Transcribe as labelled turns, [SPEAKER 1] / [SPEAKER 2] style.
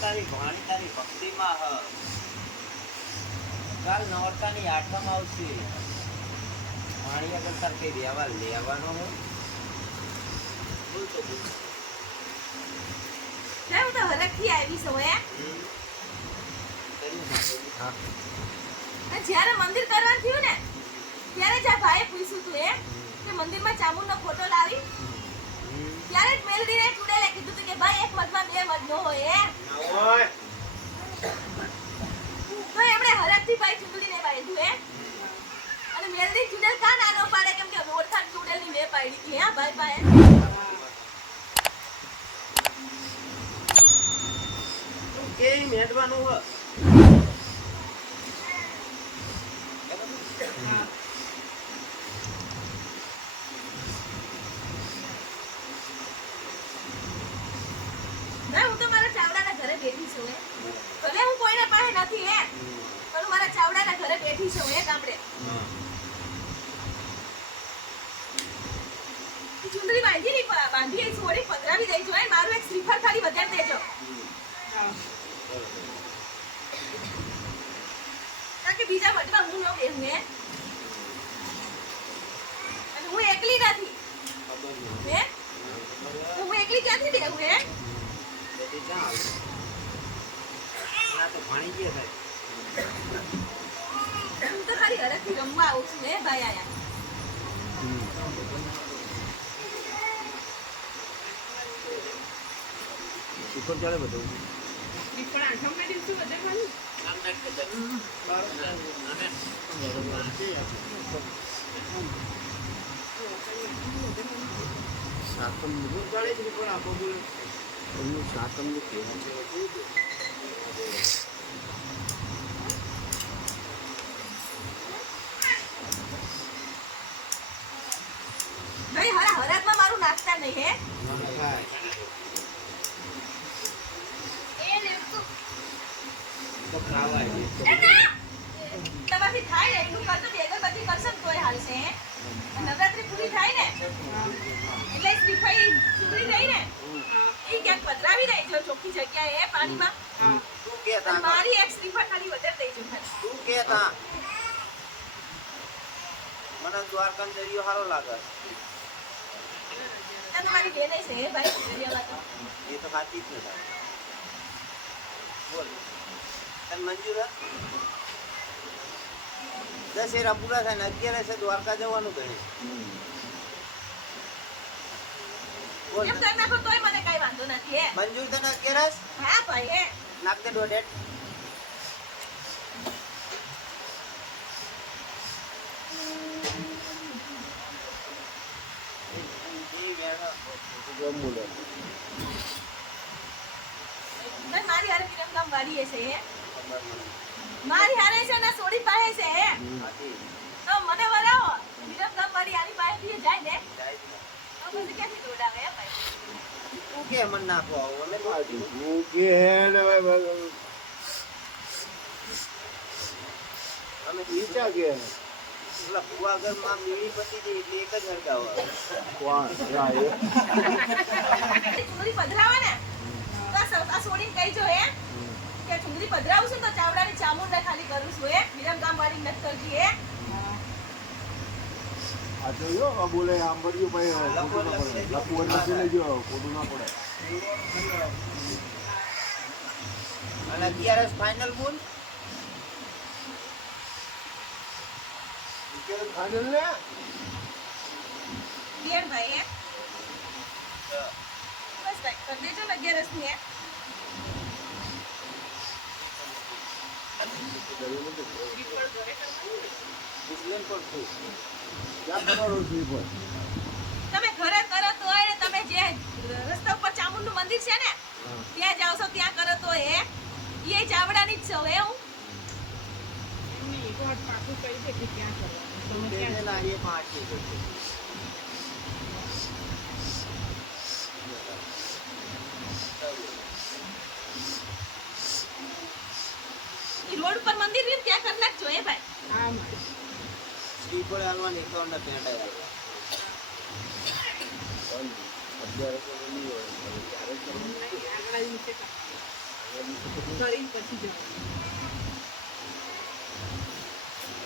[SPEAKER 1] તારી ભાણી તારી ભક્તિમાં આવશે. ભાણી આગળ તાર કઈ રહેવા લેવાનો
[SPEAKER 2] હું
[SPEAKER 1] બોલતો બોલ
[SPEAKER 2] કેમ જ્યારે મંદિર કરવાનું થયું ને ત્યારે જ આ ભાઈ પૂછ્યું તું એમ કે મંદિરમાં ચામુંડનો ફોટો લાવી. ત્યારે જ મેલડીને ચૂડેલે કીધું કે ભાઈ, એક મતમાં બે મત નો હોય
[SPEAKER 1] એ.
[SPEAKER 2] તો એમણે હરખથી ભાઈ ચૂંદડીને બાંધ્યું હે અને મેલડી ચૂડેલ કાં ના નો પાડે? કેમ કે ઓળખાણ ચૂડેલની પાડી હતી, હે, ભાઈ ભાઈ
[SPEAKER 1] તું કેવી મેળવાનું હ
[SPEAKER 2] ના હું તો મારા ચાવડાના ઘરે બેઠી છું હે ભલે હું કોઈના પાસે નથી હે. પણ મારા ચાવડાના ઘરે બેઠી છું હે ગામડે. ચુંદરી બાંધી ની બાંધી એ છોડી પધરાવી દઈ હે. મારું એક શ્રીફળ ખાલી વધારી દેજો. કારણ કે બીજા વટમાં હું ન હે અને હું એકલી નથી. હે? હું એકલી ક્યાંથી બેહું હે?
[SPEAKER 1] બધી? ના તો ભણી ગયા ભાઈ.
[SPEAKER 2] હું તો ખાલી હરખથી રમવા આવું છું હે ભાઈ આયા.
[SPEAKER 1] ઉપર ચાલે બધું? સાતમનું ચાલે છે પણ આપો બોલે એમનું સાતમનું કહેવું છે
[SPEAKER 2] ભાઈ હરા હરાતમાં મારું નાખતા નહીં હે
[SPEAKER 1] તો ખાવા
[SPEAKER 2] એ ના! તમારાથી થાય ને એટલું કરજો બે અગરબત્તી કરશો ને તોય હાલશે હે એ ક્યાંક પધરાવી દેજો ચોખ્ખી જગ્યાએ પાણીમાં મારી એક શ્રીફળ
[SPEAKER 1] મને દ્વારકા દરિયો સારો લાગે.
[SPEAKER 2] ત્યાં તમારી બેન છે ભાઈ
[SPEAKER 1] એ તો સાચી જ નથી બોલ. તને મંજૂર હે? દશેરા પૂરા થાય ને અગિયારસે દ્વારકા જવાનું કહે મંજૂર તને અગિયાર
[SPEAKER 2] હા ભાઈ
[SPEAKER 1] નાખ દે
[SPEAKER 2] ભાઈ મારી હારે વિરમગામ વાડીએ છે હે? મારી હારે છે ને સોડી પાસે છે હે? તો મને વરાવો. વિરમગામ વાડી આની પાસે થી જાય ને તો પછી દોડાવે હે ભાઈ?
[SPEAKER 1] તું કે મન નાખો આવું અમે તો અમે પેલા ભુવા ઘરમાં મીળી પતી ગઈ એટલે એક જ હરગાવ આવે.
[SPEAKER 2] ચુંદડી પધરાવે ને. તો આ સ- કહીજો હે. કે ચુંદડી પધરાવું છું તો ચાવડાની ચામુંડા ખાલી કરું છું હે. વિરમગામ વાડી નથી કરતી હે.
[SPEAKER 3] બોલે આંબડિયું ભાઈ ખોટું ના પડે. લખવું નથી લેજો ખોટું ના પડે.
[SPEAKER 1] અને અગિયારસ ફાઇનલ બોલ.
[SPEAKER 2] બસ ભાઈ કરી દેજો ને અગિયારસ તમે ઘરે કરો તો તમે જે રસ્તા ઉપર ચામુંડનું મંદિર છે ને, ત્યાં જાવ છો ત્યાં કરો તો એ ચાવડાની જ છું હે હું
[SPEAKER 1] ક્યાં લાવીએ પાંચ છે.
[SPEAKER 2] ઈ રોડ પર મંદિર રહ્યું ને ત્યાં કરી નાખજો એ ભાઈ
[SPEAKER 1] શ્રીફળ હાલવાની એકાવનના પેંડા હાલવા.
[SPEAKER 3] અત્યારે તો નહીં હોય, ત્યારે તો
[SPEAKER 2] કરીને પછી જવાનું.
[SPEAKER 1] અગિયારસ સવારમાં ને
[SPEAKER 2] દસ
[SPEAKER 1] દસમમાં
[SPEAKER 2] વાગ્યા
[SPEAKER 1] રાતે
[SPEAKER 2] દિવસે રાત્રે નીકળી જવાનું.
[SPEAKER 1] એ બરોબર છે. એમાં મારે